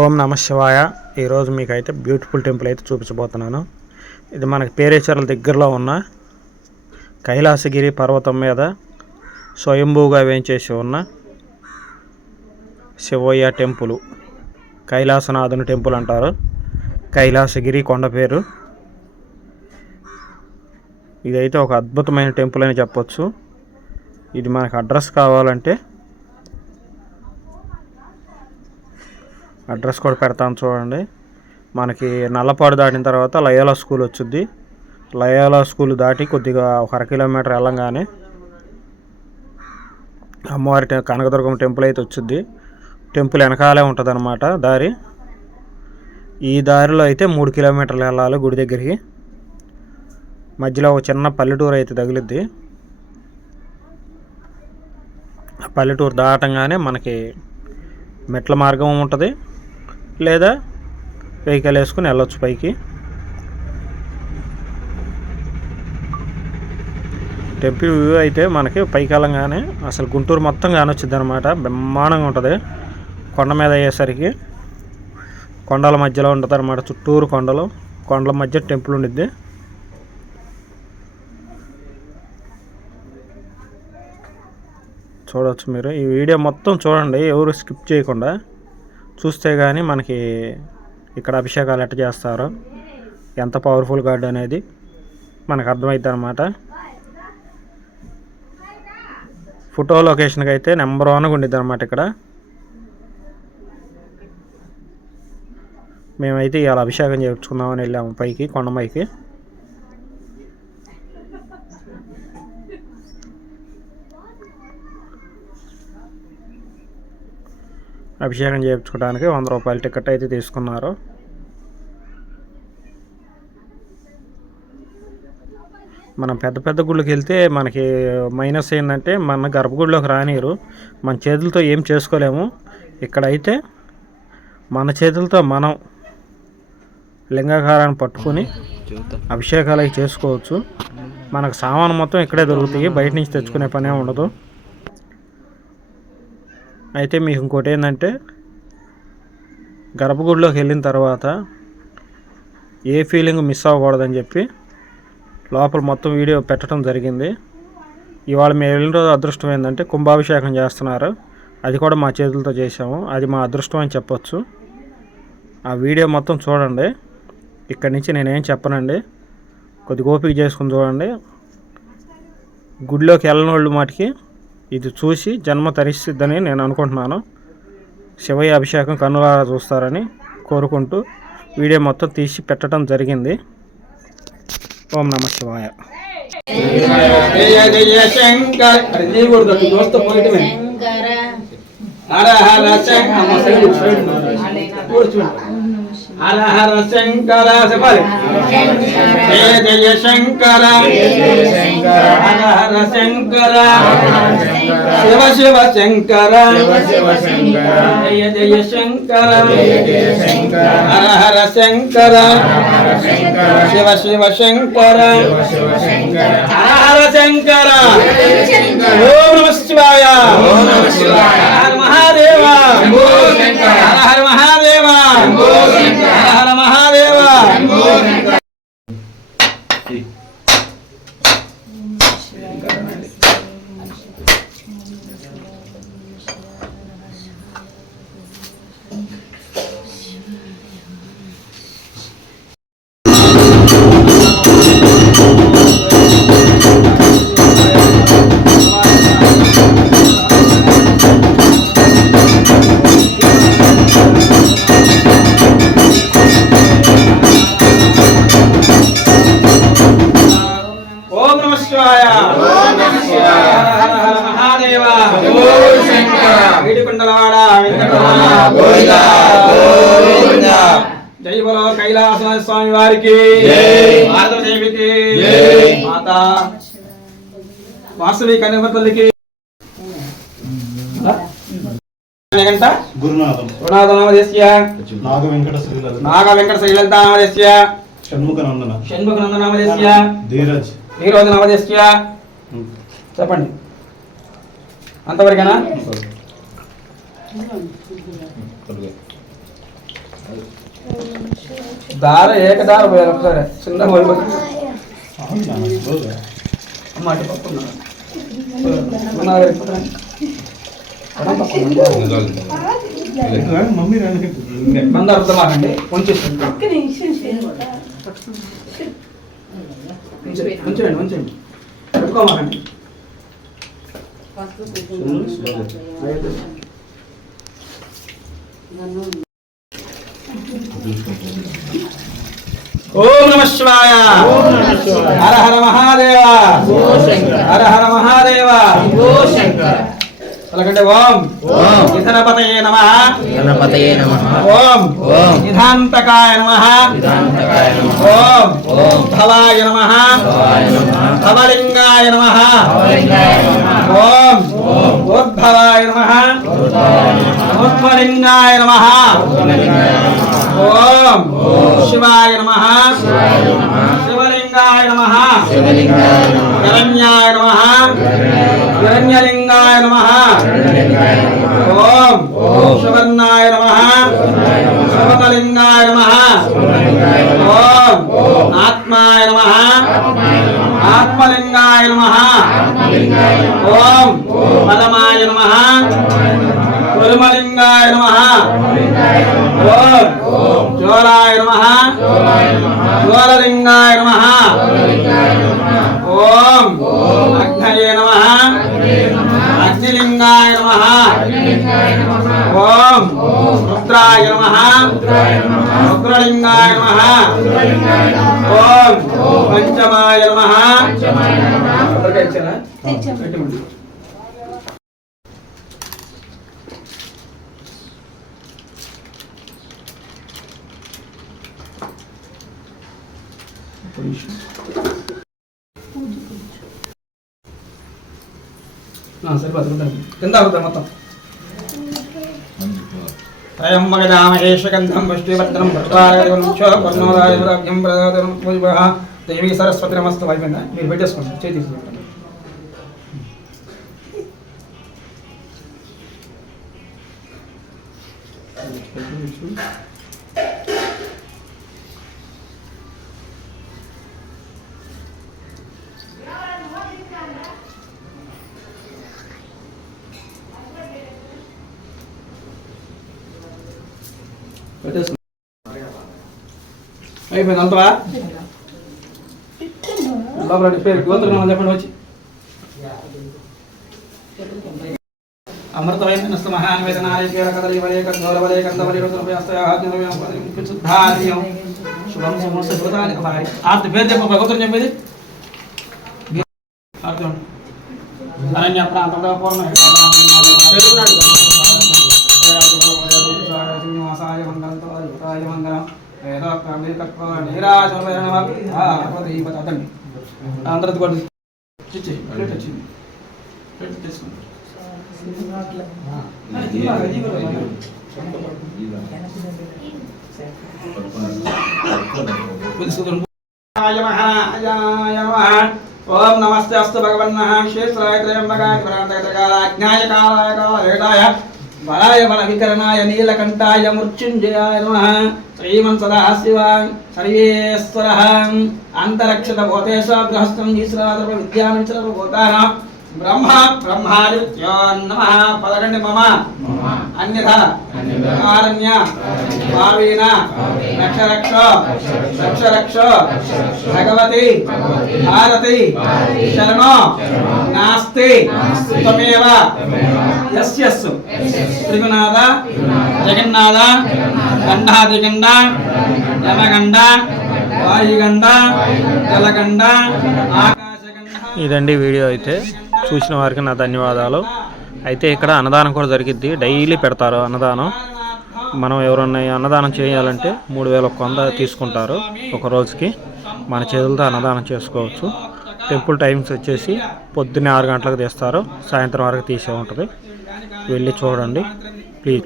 ఓం నమ శివాయ. ఈరోజు మీకైతే బ్యూటిఫుల్ టెంపుల్ అయితే చూపించబోతున్నాను. ఇది మనకి పేరేచర్ల దగ్గరలో ఉన్న కైలాసగిరి పర్వతం మీద స్వయంభూగా వేంచేసి ఉన్న శివయ్య టెంపుల్. కైలాసనాథుని టెంపుల్ అంటారు. కైలాసగిరి కొండ పేరు. ఇదైతే ఒక అద్భుతమైన టెంపుల్ అని చెప్పొచ్చు. ఇది మనకు అడ్రస్ కావాలంటే అడ్రస్ కూడా పెడతాను చూడండి. మనకి నల్లపాడు దాటిన తర్వాత లయోలా స్కూల్ వచ్చింది. లయోలా స్కూల్ దాటి కొద్దిగా ఒక 1 కిలోమీటర్ వెళ్ళంగానే అమ్మవారి కనకదుర్గమ్మ టెంపుల్ అయితే వచ్చింది. టెంపుల్ వెనకాలే ఉంటుంది అన్నమాట దారి. ఈ దారిలో అయితే 3 కిలోమీటర్లు వెళ్ళాలి గుడి దగ్గరికి. మధ్యలో ఒక చిన్న పల్లెటూరు అయితే తగిలిద్ది. పల్లెటూరు దాటంగానే మనకి మెట్ల మార్గం ఉంటుంది, లేదా వెహికల్ వేసుకుని వెళ్ళొచ్చు పైకి. టెంపుల్ వ్యూ అయితే మనకి పైకి వెళ్ళంగానే అసలు గుంటూరు మొత్తం కానొచ్చింది అనమాట. బ్రహ్మాండంగా ఉంటుంది. కొండ మీద అయ్యేసరికి కొండల మధ్యలో ఉంటుంది అనమాట. చుట్టూరు కొండల మధ్య టెంపుల్ ఉండిద్ది. చూడవచ్చు మీరు. ఈ వీడియో మొత్తం చూడండి, ఎవరు స్కిప్ చేయకుండా చూస్తే కానీ మనకి ఇక్కడ అభిషేకాలు ఎట్ట చేస్తారో, ఎంత పవర్ఫుల్ గాడ్ అనేది మనకు అర్థమవుతుంది అనమాట. ఫోటో లొకేషన్కి అయితే నెంబర్ 1గా ఉండిద్ది అనమాట. ఇక్కడ మేమైతే ఇవాళ అభిషేకం చేయించుకుందామని వెళ్ళాము పైకి, కొండపైకి. అభిషేకం చేయించుకోవడానికి 100 రూపాయల టికెట్ అయితే తీసుకున్నారు. మనం పెద్ద గుళ్ళకి వెళ్తే మనకి మైనస్ ఏంటంటే మన గర్భగుడిలోకి రానియరు. మన చేతులతో ఏం చేసుకోలేము. ఇక్కడైతే మన చేతులతో మనం లింగాకారాన్ని పట్టుకొని అభిషేకాలు అవి చేసుకోవచ్చు. మనకు సామాను మొత్తం ఇక్కడే దొరుకుతాయి, బయట నుంచి తెచ్చుకునే పనే ఉండదు. అయితే మీకు ఇంకోటి ఏంటంటే, గర్భగుడిలోకి వెళ్ళిన తర్వాత ఏ ఫీలింగ్ మిస్ అవ్వకూడదని చెప్పి లోపల మొత్తం వీడియో పెట్టడం జరిగింది. ఇవాళ మేము వెళ్ళిన రోజు అదృష్టం ఏంటంటే కుంభాభిషేకం చేస్తున్నారు. అది కూడా మా చేతులతో చేసాము. అది మా అదృష్టం అని చెప్పొచ్చు. ఆ వీడియో మొత్తం చూడండి. ఇక్కడి నుంచి నేనేం చెప్పనండి, కొద్ది ఓపిక చేసుకుని చూడండి. గుడిలోకి వెళ్ళని వాళ్ళు మాటికి ఇది చూసి జన్మ తరిస్తుందని నేను అనుకుంటున్నాను. శివయ్య అభిషేకం కన్నులారా చూస్తారని కోరుకుంటూ వీడియో మొత్తం తీసి పెట్టడం జరిగింది. ఓం నమ శివాయ. హర హర శంకర జయ జయ శంకర హర హర శంకర శివ శివ శంకర జయ జయ శంకర హర హర శంకర శివ శివ శంకర హర హర శంకర. ఓం నమ శివాయ. హర మహాదేవ. హర హర మహాదేవ. హర హర మహాదేవ. జై బలో కైలాసనాథ స్వామి వారికి, మాతాదేవికి, మాతా వాసవి కన్యమతల్లికి. గురునాథనామదేశ్య నాగ వెంకట శ్రీలలితానామదేశ్య షణ్ముఖనందనామదేశ్య ధీరోజనామదేశ్య. చెప్పండి అంతవరకేనా? దార ఏకదార పోయాలి ఒకసారి చిన్నగా పోయిపోతుంది అమ్మ అటు పక్కన మందు అర్థమాకండి ఉంచండి ఉంచండి పెట్టుకోమాకండి ఓం నమః శివాయ హర హర మహాదేవ హర హర మహాదేవ అలాగంటే ఓం నిధనపతయే నమః ఓం నిధాంతకాయ నమః ఓం భవాయ నమః భవలింగాయ నమః ఓం ఉద్భవాయ నమః ఉద్భవలింగాయ నమః ఓం శివాయ నమః శివలింగాయ నమః శరణ్యాయ నమః శరణ్యలింగాయ నమః ఓం శివర్ణాయ నమః శివలింగాయ నమః ఓం ఆత్మాయ నమః ఆత్మలింగాయ నమః ఓం పరమాయ నమః పరమలింగాయ నమః ఓం జ్వాలాయ నమః జ్వాలలింగాయ నమః ఓం అగ్నయే నమః అగ్నిలింగాయ నమః ఓం రుద్రాయ నమః రుద్రలింగాయ నమః ఓం పంచమాయ నమః సరిపోతుంది కింద అవుతుంది మొత్తం త్రయంబకజామహేషగంధం పుష్టివర్ధనం భట్టారగం దేవి సరస్వతి నమస్తు అయిపోయిందా మీరు పెట్టేసుకోండి చేతి తీసుకుంటాను అయిపోయింది అంతవా లోపల పేరు గోత్రం చెప్పండి వచ్చి అమృతమైన మహాన్వేదనాయ కదలి వలే కందోరవలే కందవలే శుభం సమస్త భూతానికి భారీ ఆర్తి పేరు చెప్ప గోత్రం చెప్పేది అర్థం అరణ్య ప్రాంతంలో పూర్ణ మంగళం అందరూ కూడా వచ్చింది ఓం నమస్తే అస్తు భగవన్నః క్షేత్రాయ త్రయంబకాయ త్రయంబకాయ కాలాయ కాలయేటాయ బలాయ బల వికరణాయ నీలకంఠాయ మృత్యుంజయాయ నమః శ్రీమన్ సదాశివాయ సర్వేశ్వరః అంతరక్షత భూతేశ గృహస్థం ఈశ్వరాద విద్యానంచర భూతాన బ్రహ్మ బ్రహ్మాదిత్యో నమః పదకండి మమ అన్యథ కారణ్య భావీన రక్ష రక్ష రక్ష రక్ష భగవతి భారతి శరణో నాస్తి త్వమేవ యస్యస్సు త్రిగుణాద జగన్నాథ గండాదిగండ యమగండ వాయుగండ జలగండ ఇదండి వీడియో అయితే చూసిన వారికి నా ధన్యవాదాలు. అయితే ఇక్కడ అన్నదానం కూడా జరిగిద్ది, డైలీ పెడతారు అన్నదానం. మనం ఎవరన్నా అన్నదానం చేయాలంటే 3100 తీసుకుంటారు ఒక రోజుకి. మన చేతులతో అన్నదానం చేసుకోవచ్చు. టెంపుల్ టైమ్స్ వచ్చేసి పొద్దున్నే 6 గంటలకు తీస్తారు, సాయంత్రం వరకు తీసే ఉంటుంది. వెళ్ళి చూడండి ప్లీజ్.